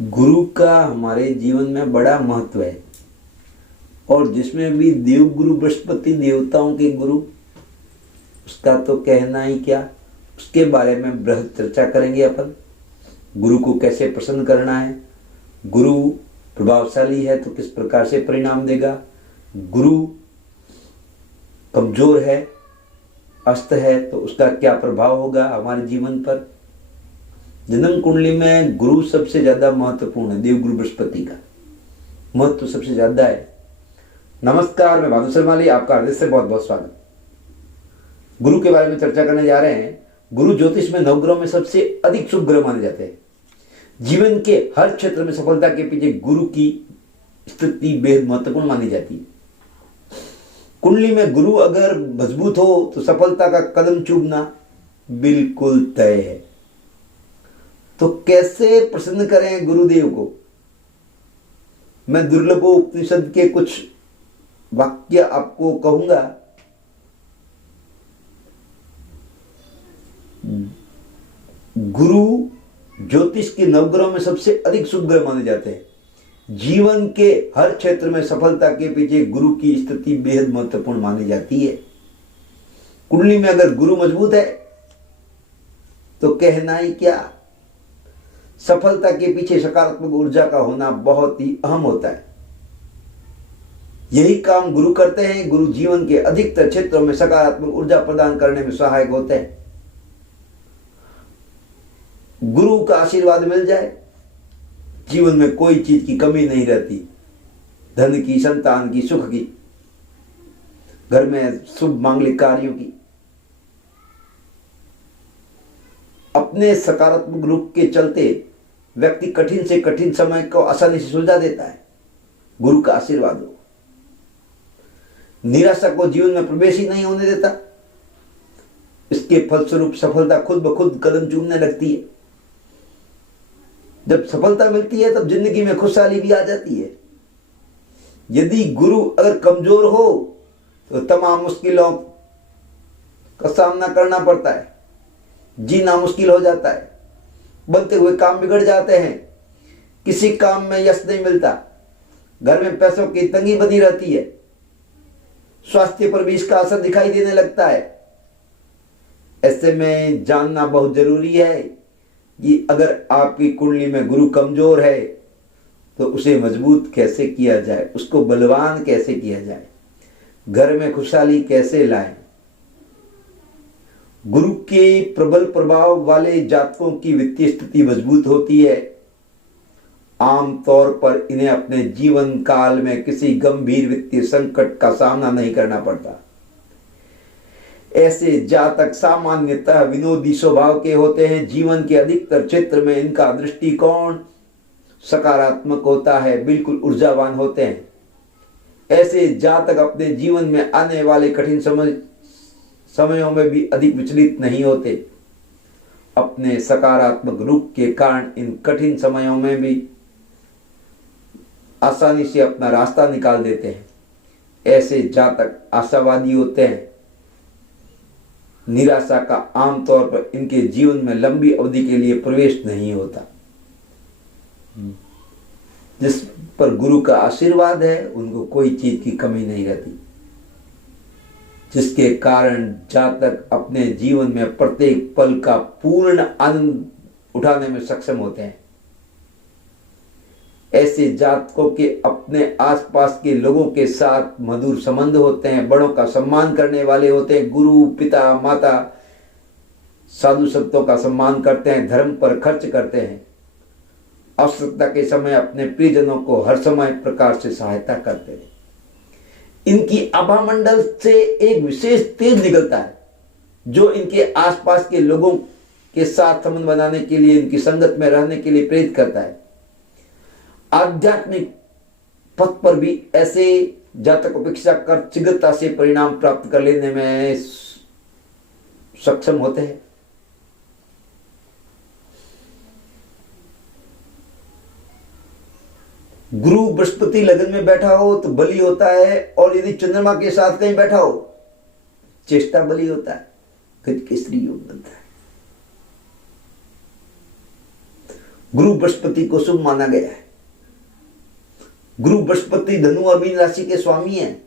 गुरु का हमारे जीवन में बड़ा महत्व है और जिसमें भी देव गुरु बृहस्पति देवताओं के गुरु, उसका तो कहना ही क्या। उसके बारे में बृहद चर्चा करेंगे अपन। गुरु को कैसे प्रसन्न करना है, गुरु प्रभावशाली है तो किस प्रकार से परिणाम देगा, गुरु कमजोर है, अस्त है तो उसका क्या प्रभाव होगा हमारे जीवन पर। जन्म कुंडली में गुरु सबसे ज्यादा महत्वपूर्ण है, देवगुरु बृहस्पति का महत्व सबसे ज्यादा है। नमस्कार, मैं भानु शर्मा, आपका हृदय से बहुत बहुत स्वागत। गुरु के बारे में चर्चा करने जा रहे हैं। गुरु ज्योतिष में नवग्रहों में सबसे अधिक शुभ ग्रह माने जाते हैं। जीवन के हर क्षेत्र में सफलता के पीछे गुरु की स्थिति बेहद महत्वपूर्ण मानी जाती है। कुंडली में गुरु अगर मजबूत हो तो सफलता का कदम चूमना बिल्कुल तय है। तो कैसे प्रसन्न करें गुरुदेव को। मैं दुर्लभ उपनिषद के कुछ वाक्य आपको कहूंगा। गुरु ज्योतिष के नवग्रहों में सबसे अधिक शुभ ग्रह माने जाते हैं। जीवन के हर क्षेत्र में सफलता के पीछे गुरु की स्थिति बेहद महत्वपूर्ण मानी जाती है। कुंडली में अगर गुरु मजबूत है तो कहना ही क्या। सफलता के पीछे सकारात्मक ऊर्जा का होना बहुत ही अहम होता है। यही काम गुरु करते हैं। गुरु जीवन के अधिकतर क्षेत्रों में सकारात्मक ऊर्जा प्रदान करने में सहायक होते हैं। गुरु का आशीर्वाद मिल जाए, जीवन में कोई चीज की कमी नहीं रहती। धन की, संतान की, सुख की, घर में शुभ मांगलिक कार्यों की। अपने सकारात्मक रूप के चलते व्यक्ति कठिन से कठिन समय को आसानी से सुलझा देता है। गुरु का आशीर्वाद हो। निराशा को जीवन में प्रवेश ही नहीं होने देता। इसके फलस्वरूप सफलता खुद ब खुद कदम चूमने लगती है। जब सफलता मिलती है तब जिंदगी में खुशहाली भी आ जाती है। यदि गुरु अगर कमजोर हो तो तमाम मुश्किलों का सामना करना पड़ता है, जीना मुश्किल हो जाता है, बनते हुए काम बिगड़ जाते हैं, किसी काम में यश नहीं मिलता, घर में पैसों की तंगी बनी रहती है, स्वास्थ्य पर भी इसका असर दिखाई देने लगता है। ऐसे में जानना बहुत जरूरी है कि अगर आपकी कुंडली में गुरु कमजोर है तो उसे मजबूत कैसे किया जाए, उसको बलवान कैसे किया जाए, घर में खुशहाली कैसे लाएं। गुरु के प्रबल प्रभाव वाले जातकों की वित्तीय स्थिति मजबूत होती है। आमतौर पर इन्हें अपने जीवन काल में किसी गंभीर वित्तीय संकट का सामना नहीं करना पड़ता। ऐसे जातक सामान्यतः विनोदी स्वभाव के होते हैं। जीवन के अधिकतर क्षेत्र में इनका दृष्टिकोण सकारात्मक होता है, बिल्कुल ऊर्जावान होते हैं। ऐसे जातक अपने जीवन में आने वाले कठिन समयों में भी अधिक विचलित नहीं होते। अपने सकारात्मक रूप के कारण इन कठिन समयों में भी आसानी से अपना रास्ता निकाल देते हैं। ऐसे जातक आशावादी होते हैं। निराशा का आमतौर पर इनके जीवन में लंबी अवधि के लिए प्रवेश नहीं होता। जिस पर गुरु का आशीर्वाद है उनको कोई चीज की कमी नहीं रहती, जिसके कारण जातक अपने जीवन में प्रत्येक पल का पूर्ण आनंद उठाने में सक्षम होते हैं। ऐसे जातकों के अपने आसपास के लोगों के साथ मधुर संबंध होते हैं, बड़ों का सम्मान करने वाले होते हैं, गुरु, पिता, माता, साधु संतों का सम्मान करते हैं, धर्म पर खर्च करते हैं, आवश्यकता के समय अपने प्रियजनों को हर समय प्रकार से सहायता करते हैं। इनकी आभा मंडल से एक विशेष तेज निकलता है जो इनके आसपास के लोगों के साथ संबंध बनाने के लिए, इनकी संगत में रहने के लिए प्रेरित करता है। आध्यात्मिक पथ पर भी ऐसे जातक अपेक्षा कर शीघ्रता से परिणाम प्राप्त कर लेने में सक्षम होते हैं। गुरु बृहस्पति लगन में बैठा हो तो बली होता है, और यदि चंद्रमा के साथ कहीं बैठा हो चेष्टा बली होता है, गज केसरी योग बनता है। गुरु बृहस्पति को शुभ माना गया है। गुरु बृहस्पति धनु और मीन राशि के स्वामी हैं।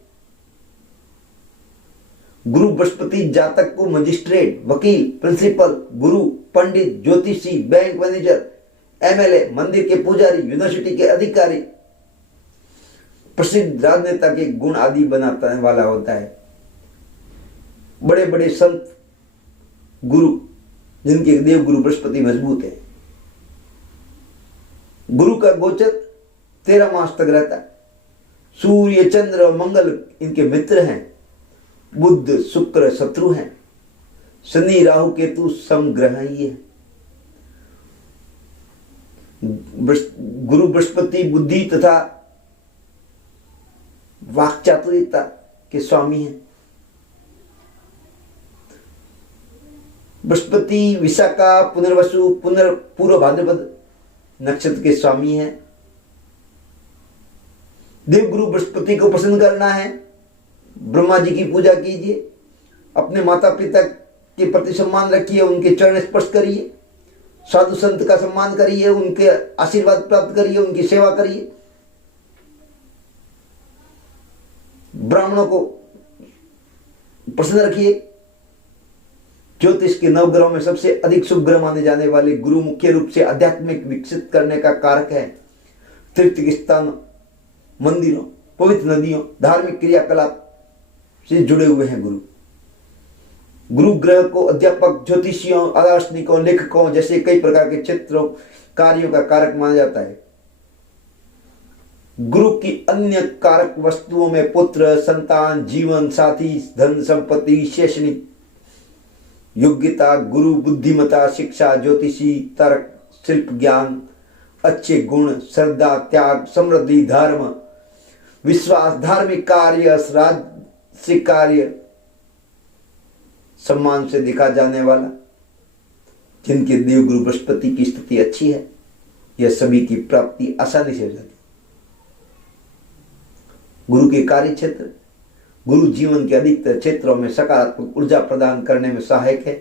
गुरु बृहस्पति जातक को मजिस्ट्रेट, वकील, प्रिंसिपल, गुरु, पंडित, ज्योतिषी, बैंक मैनेजर, एमएलए, मंदिर के पुजारी, यूनिवर्सिटी के अधिकारी, प्रसिद्ध राजनेता के गुण आदि बनाने वाला होता है। बड़े बड़े संत गुरु, जिनके देव गुरु बृहस्पति मजबूत है। गुरु का गोचर 13 मास तक रहता है। सूर्य, चंद्र और मंगल इनके मित्र हैं। बुध, शुक्र शत्रु हैं। शनि, राहु, केतु समग्रह ही है। गुरु बृहस्पति बुद्धि तथा वाक्चातुर्यता के स्वामी हैं। बृहस्पति विशाखा, पुनर्वसु, पूर्व भाद्रपद नक्षत्र के स्वामी हैं। देवगुरु बृहस्पति को प्रसन्न करना है, ब्रह्मा जी की पूजा कीजिए, अपने माता पिता के प्रति सम्मान रखिए, उनके चरण स्पर्श करिए, साधु संत का सम्मान करिए, उनके आशीर्वाद प्राप्त करिए, उनकी सेवा करिए। ब्राह्मणों को प्रसन्न रखिए। ज्योतिष के नवग्रहों में सबसे अधिक शुभ ग्रह माने जाने वाले गुरु मुख्य रूप से आध्यात्मिक विकसित करने का कारक है। तीर्थ स्थानों, मंदिरों, पवित्र नदियों, धार्मिक क्रियाकलाप से जुड़े हुए हैं गुरु। गुरु ग्रह को अध्यापक, ज्योतिषियों, दार्शनिकों, लेखकों जैसे कई प्रकार के क्षेत्रों, कार्यों का कारक माना जाता है। गुरु की अन्य कारक वस्तुओं में पुत्र, संतान, जीवन साथी, धन संपत्ति, शैक्षणिक योग्यता, गुरु बुद्धिमता, शिक्षा, ज्योतिषी, तर्क, शिल्प ज्ञान, अच्छे गुण, श्रद्धा, त्याग, समृद्धि, धर्म, विश्वास, धार्मिक कार्य, राजसिक कार्य, सम्मान से देखा जाने वाला, जिनके देव गुरु बृहस्पति की स्थिति अच्छी है, यह सभी की प्राप्ति आसानी से हो जाती है। गुरु के कार्य क्षेत्र, गुरु जीवन के अधिकतर क्षेत्रों में सकारात्मक ऊर्जा प्रदान करने में सहायक है।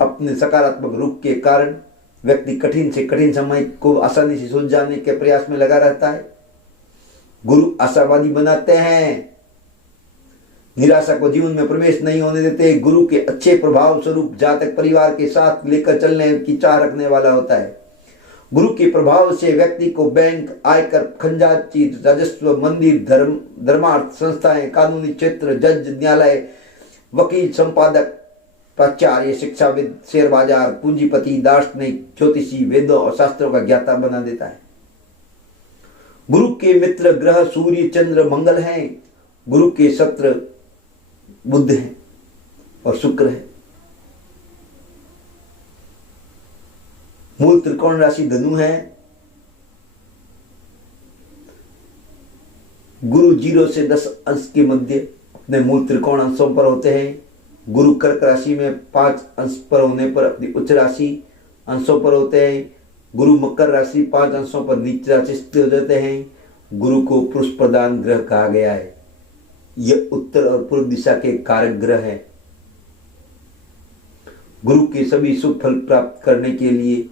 अपने सकारात्मक रूप के कारण व्यक्ति कठिन से कठिन समय को आसानी से सुलझाने के प्रयास में लगा रहता है। गुरु आशावादी बनाते हैं, निराशा को जीवन में प्रवेश नहीं होने देते। गुरु के अच्छे प्रभाव स्वरूप जातक परिवार के साथ लेकर चलने की चाह रखने वाला होता है। गुरु के प्रभाव से व्यक्ति को बैंक, आयकर, खंजाची, राजस्व, मंदिर, धर्मार्थ संस्थाएं, कानूनी क्षेत्र, जज, न्यायालय, वकील, संपादक, प्राचार्य, शिक्षाविद, शेयर बाजार, पूंजीपति, दार्शनिक, ज्योतिषी, वेदों और शास्त्रों का ज्ञाता बना देता है। गुरु के मित्र ग्रह सूर्य, चंद्र, मंगल हैं। गुरु के शत्रु बुध है और शुक्र है। मूल त्रिकोण राशि धनु है। गुरु 0 से 10 अंश के मध्य अपने मूल त्रिकोण अंशों पर होते हैं। गुरु कर्क राशि में 5 अंश पर होने पर अपनी उच्च राशि अंशों पर होते हैं। गुरु मकर राशि 5 अंशों पर नीच राशि स्थित हो जाते हैं। गुरु को पुरुष प्रधान ग्रह कहा गया है। यह उत्तर और पूर्व दिशा के कारक ग्रह है। गुरु के सभी शुभ फल प्राप्त करने के लिए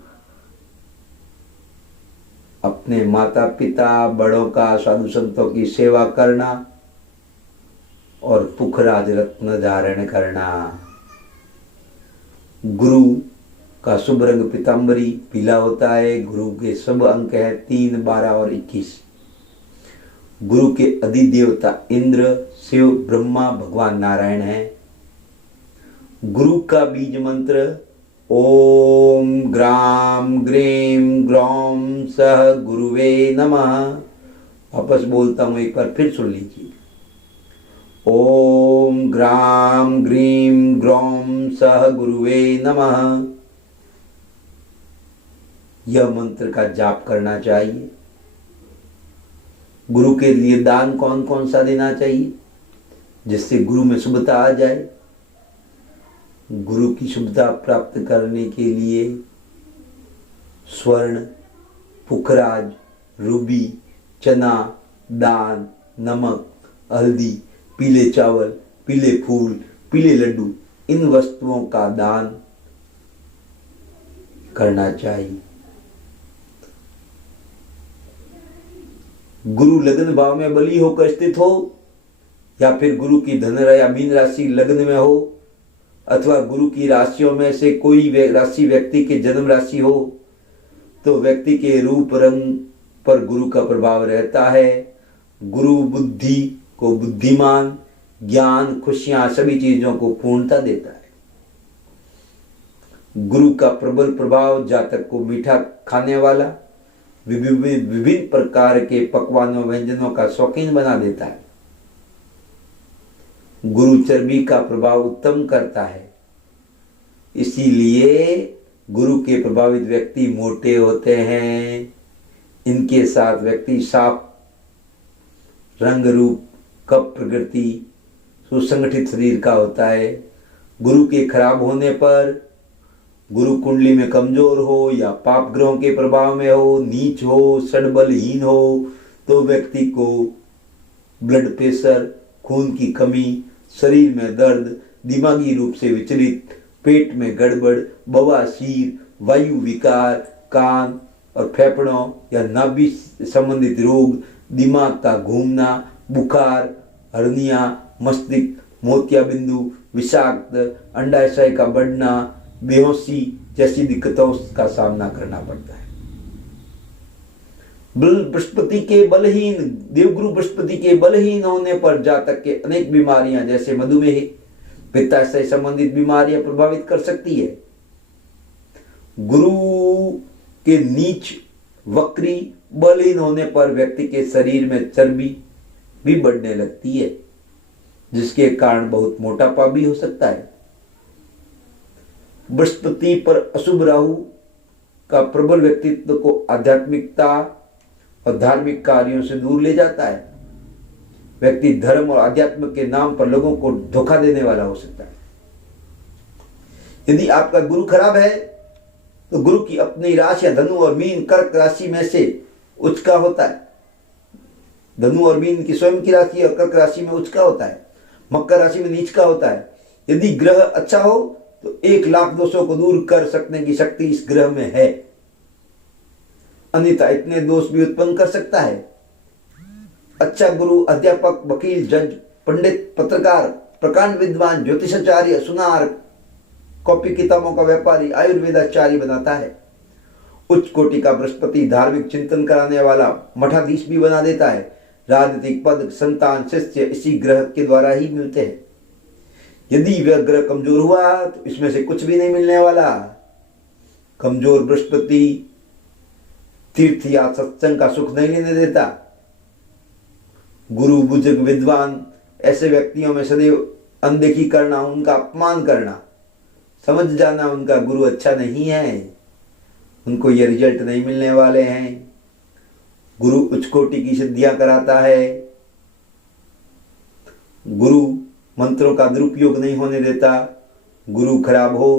अपने माता पिता, बड़ों का, साधु संतों की सेवा करना और पुखराज रत्न धारण करना। गुरु का शुभ रंग पीतांबरी पीला होता है। गुरु के शुभ अंक है 3, 12 और 21। गुरु के अधिदेवता इंद्र, शिव, ब्रह्मा, भगवान नारायण है। गुरु का बीज मंत्र ओम ग्राम ग्रीम ग्रौम सह गुरुवे नमः। वापस बोलता हूं, एक बार फिर सुन लीजिए। ओम ग्राम ग्रीम ग्रौम सह गुरुवे नमः। यह मंत्र का जाप करना चाहिए। गुरु के लिए दान कौन कौन सा देना चाहिए जिससे गुरु में शुभता आ जाए? गुरु की शुभता प्राप्त करने के लिए स्वर्ण, पुखराज, रूबी, चना, दान, नमक, हल्दी, पीले चावल, पीले फूल, पीले लड्डू, इन वस्तुओं का दान करना चाहिए। गुरु लग्न भाव में बली होकर स्थित हो, या फिर गुरु की धन या मीन राशि लग्न में हो, अथवा गुरु की राशियों में से कोई राशि व्यक्ति के जन्म राशि हो, तो व्यक्ति के रूप रंग पर गुरु का प्रभाव रहता है। गुरु बुद्धि को बुद्धिमान, ज्ञान, खुशियां, सभी चीजों को पूर्णता देता है। गुरु का प्रबल प्रभाव जातक को मीठा खाने वाला, विभिन्न प्रकार के पकवानों व्यंजनों का शौकीन बना देता है। गुरु चर्बी का प्रभाव उत्तम करता है, इसीलिए गुरु के प्रभावित व्यक्ति मोटे होते हैं। इनके साथ व्यक्ति साफ रंग रूप, कप प्रकृति, सुसंगठित शरीर का होता है। गुरु के खराब होने पर, गुरु कुंडली में कमजोर हो या पाप ग्रहों के प्रभाव में हो, नीच हो, षड्बलहीन हो, तो व्यक्ति को ब्लड प्रेशर, खून की कमी, शरीर में दर्द, दिमागी रूप से विचलित, पेट में गड़बड़, बवासीर, वायु विकार, कान और फेफड़ों या नाभि संबंधित रोग, दिमाग का घूमना, बुखार, हर्निया, मस्तिष्क, मोतियाबिंदु, विषाक्त, अंडाशय का बढ़ना, बेहोशी जैसी दिक्कतों का सामना करना पड़ता है। बृहस्पति के बलहीन, देवगुरु बृहस्पति के बलहीन होने पर जातक के अनेक बीमारियां जैसे मधुमेह, पित्ताशय संबंधित बीमारियां प्रभावित कर सकती है। गुरु के नीच, वक्री, बलहीन होने पर व्यक्ति के शरीर में चर्बी भी बढ़ने लगती है, जिसके कारण बहुत मोटापा भी हो सकता है। बृहस्पति पर अशुभ राहु का प्रबल व्यक्तित्व को आध्यात्मिकता और धार्मिक कार्यों से दूर ले जाता है। व्यक्ति धर्म और अध्यात्म के नाम पर लोगों को धोखा देने वाला हो सकता है। यदि आपका गुरु खराब है तो गुरु की अपनी राशि धनु और मीन कर्क राशि में से उच्च का होता है। धनु और मीन की स्वयं की राशि और कर्क राशि में उच्च का होता है, मकर राशि में नीच का होता है। यदि ग्रह अच्छा हो तो 1,00,000 दोषों को दूर कर सकने की शक्ति इस ग्रह में है, अन्यथा इतने दोष भी उत्पन्न कर सकता है। अच्छा गुरु अध्यापक, वकील, जज, पंडित, पत्रकार, प्रकांड विद्वान, ज्योतिषाचार्य, सुनार, कॉपी किताबों का व्यापारी, आयुर्वेदाचार्य बनाता है। उच्च कोटि का बृहस्पति धार्मिक चिंतन कराने वाला मठाधीश भी बना देता है। राजनीतिक पद, संतान, शिष्य इसी ग्रह के द्वारा ही मिलते हैं। यदि वह ग्रह कमजोर हुआ तो इसमें से कुछ भी नहीं मिलने वाला। कमजोर बृहस्पति तीर्थ या सत्संग का सुख नहीं लेने देता। गुरु, बुजुर्ग, विद्वान ऐसे व्यक्तियों में सदैव अनदेखी करना, उनका अपमान करना, समझ जाना उनका गुरु अच्छा नहीं है, उनको ये रिजल्ट नहीं मिलने वाले हैं। गुरु उच्च कोटि की सिद्धियां कराता है। गुरु मंत्रों का दुरुपयोग नहीं होने देता। गुरु खराब हो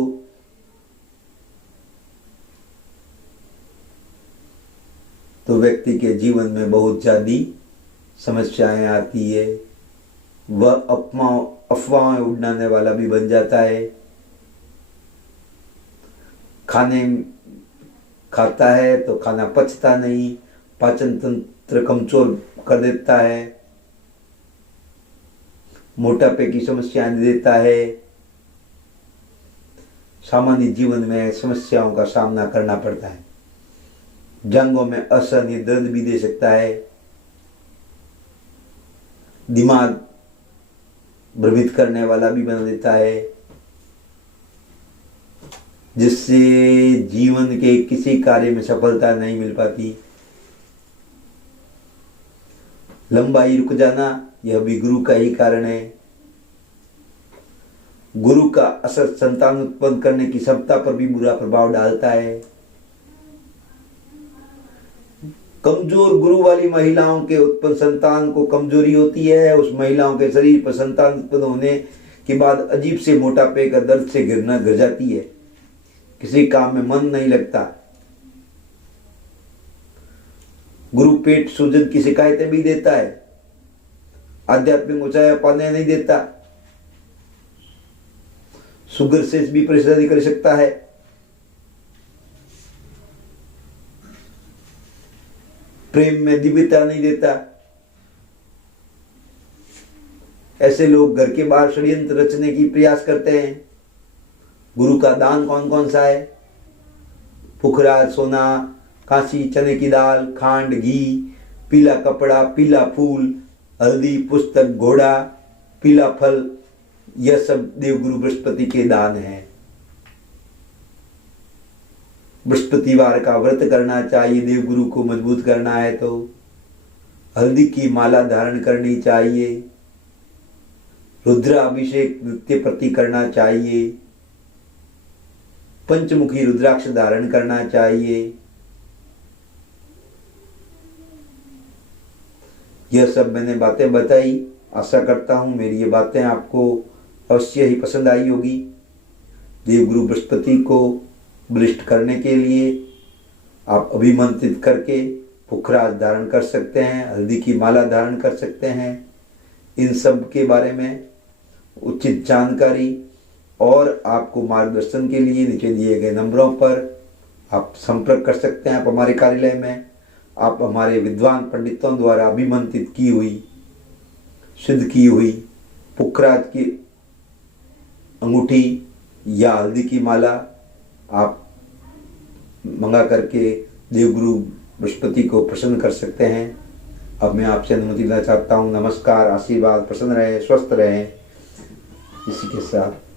तो व्यक्ति के जीवन में बहुत ज्यादा समस्याएं आती है। वह अफवाहें उड़ाने वाला भी बन जाता है। खाने खाता है तो खाना पचता नहीं, पाचन तंत्र कमजोर कर देता है, मोटापे की समस्याएं देता है। सामान्य जीवन में समस्याओं का सामना करना पड़ता है। जांघों में असहनीय दर्द भी दे सकता है। दिमाग भ्रमित करने वाला भी बना देता है, जिससे जीवन के किसी कार्य में सफलता नहीं मिल पाती। लंबाई रुक जाना यह भी गुरु का ही कारण है। गुरु का असर संतान उत्पन्न करने की क्षमता पर भी बुरा प्रभाव डालता है। कमजोर गुरु वाली महिलाओं के उत्पन्न संतान को कमजोरी होती है। उस महिलाओं के शरीर पर संतान उत्पन्न होने के बाद अजीब से मोटापे का दर्द से गिर जाती है। किसी काम में मन नहीं लगता। गुरु पेट सूजन की शिकायतें भी देता है। आध्यात्मिक ऊंचाई पाने नहीं देता। शुगर से भी परेशानी कर सकता है। प्रेम में दिव्यता नहीं देता। ऐसे लोग घर के बाहर षड्यंत्र रचने की प्रयास करते हैं। गुरु का दान कौन कौन सा है? पुखराज, सोना, कांसी, चने की दाल, खांड, घी, पीला कपड़ा, पीला फूल, हल्दी, पुस्तक, घोड़ा, पीला फल, यह सब देवगुरु बृहस्पति के दान हैं। बृहस्पतिवार का व्रत करना चाहिए। देवगुरु को मजबूत करना है तो हल्दी की माला धारण करनी चाहिए। रुद्र अभिषेक नित्य प्रति करना चाहिए। पंचमुखी रुद्राक्ष धारण करना चाहिए। यह सब मैंने बातें बताई। आशा करता हूं मेरी ये बातें आपको अवश्य ही पसंद आई होगी। देवगुरु बृहस्पति को बलिष्ठ करने के लिए आप अभिमंत्रित करके पुखराज धारण कर सकते हैं, हल्दी की माला धारण कर सकते हैं। इन सब के बारे में उचित जानकारी और आपको मार्गदर्शन के लिए नीचे दिए गए नंबरों पर आप संपर्क कर सकते हैं। आप हमारे कार्यालय में आप हमारे विद्वान पंडितों द्वारा अभिमंत्रित की हुई, सिद्ध की हुई पुखराज की अंगूठी या हल्दी की माला आप मंगा करके देवगुरु बृहस्पति को प्रसन्न कर सकते हैं। अब मैं आपसे अनुमति लेना चाहता हूँ। नमस्कार, आशीर्वाद, प्रसन्न रहें, स्वस्थ रहें। इसी के साथ